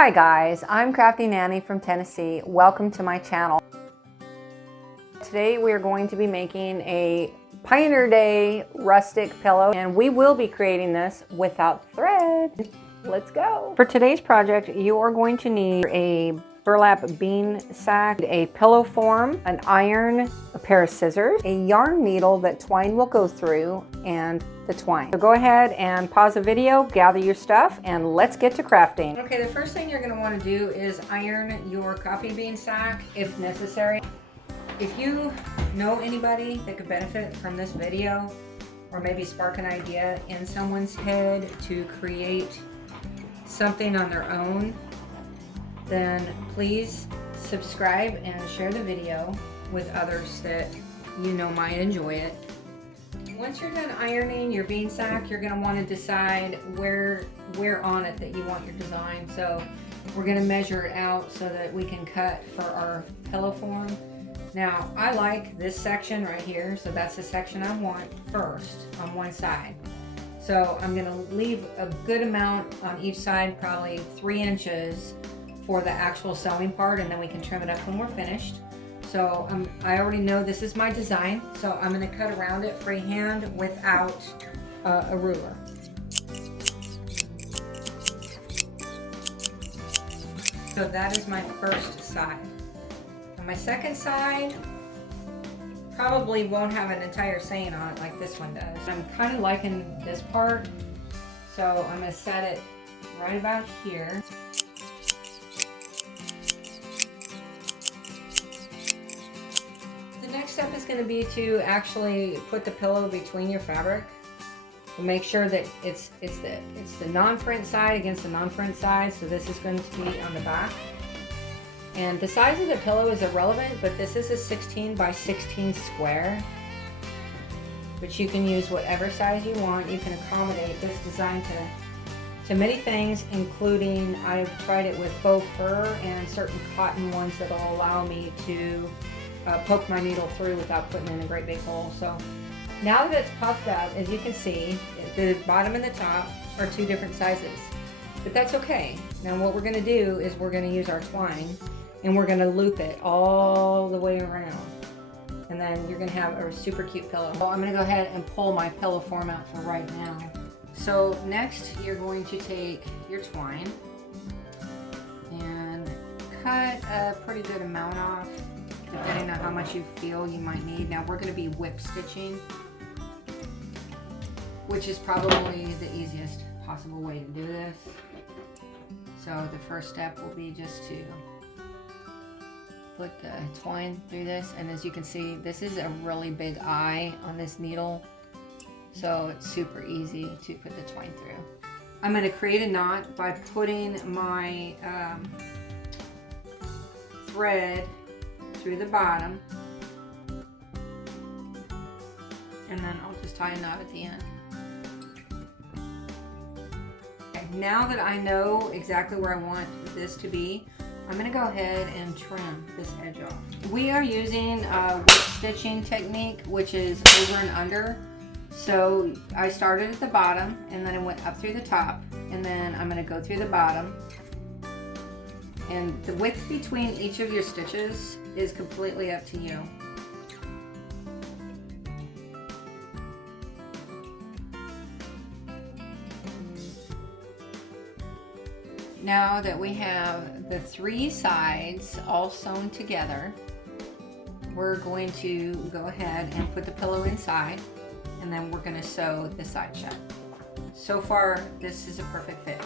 Hi guys, I'm Crafty Nanny from Tennessee. Welcome to my channel. Today we are going to be making a Pioneer Day rustic pillow, and we will be creating this without thread. Let's go. For today's project, you are going to need a burlap bean sack, a pillow form, an iron, a pair of scissors, a yarn needle that twine will go through, and the twine. So go ahead and pause the video, gather your stuff, and let's get to crafting. Okay, the first thing you're going to want to do is iron your coffee bean sack if necessary. If you know anybody that could benefit from this video, or maybe spark an idea in someone's head to create something on their own, then please subscribe and share the video with others that you know might enjoy it. Once you're done ironing your bean sack, you're going to want to decide where on it that you want your design. So we're going to measure it out so that we can cut for our pillow form. Now I like this section right here, so that's the section I want first on one side. So I'm going to leave a good amount on each side, probably 3 inches for the actual sewing part, and then we can trim it up when we're finished. So I already know this is my design, so I'm going to cut around it freehand without a ruler. So that is my first side. And my second side probably won't have an entire saying on it like this one does. I'm kind of liking this part, so I'm going to set it right about here. The next step is going to be to actually put the pillow between your fabric. Make sure that it's the non-print side against the non-print side. So this is going to be on the back. And the size of the pillow is irrelevant, but this is a 16 by 16 square. But you can use whatever size you want. You can accommodate this design to many things, including I've tried it with faux fur and certain cotton ones that will allow me to poke my needle through without putting in a great big hole. So now that it's puffed out, as you can see, the bottom and the top are 2 different sizes, but that's okay. Now what we're going to do is we're going to use our twine and we're going to loop it all the way around, and then you're going to have a super cute pillow. So I'm going to go ahead and pull my pillow form out for right now. So next you're going to take your twine and cut a pretty good amount off, depending on how much you feel you might need. Now we're going to be whip stitching, which is probably the easiest possible way to do this. So the first step will be just to put the twine through this, and as you can see, this is a really big eye on this needle, so it's super easy to put the twine through. I'm going to create a knot by putting my thread through the bottom, and then I'll just tie a knot at the end. Okay, now that I know exactly where I want this to be, I'm going to go ahead and trim this edge off. We are using a whip stitching technique, which is over and under. So I started at the bottom and then I went up through the top, and then I'm going to go through the bottom. And the width between each of your stitches is completely up to you. Now that we have the 3 sides all sewn together, we're going to go ahead and put the pillow inside, and then we're going to sew the side shut. So far, this is a perfect fit.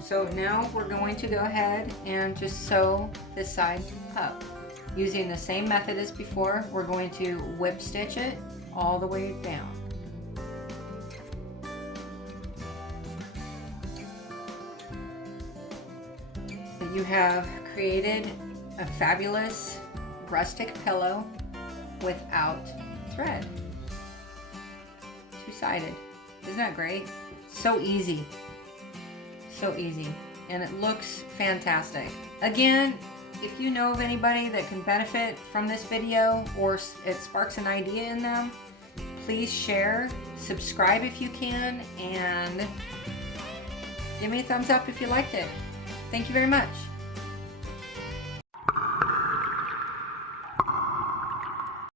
So now we're going to go ahead and just sew this side up. Using the same method as before, we're going to whip stitch it all the way down. You have created a fabulous rustic pillow without thread. 2-sided. Isn't that great? So easy. So easy. And it looks fantastic. Again, if you know of anybody that can benefit from this video, or it sparks an idea in them, please share, subscribe if you can, and give me a thumbs up if you liked it. Thank you very much.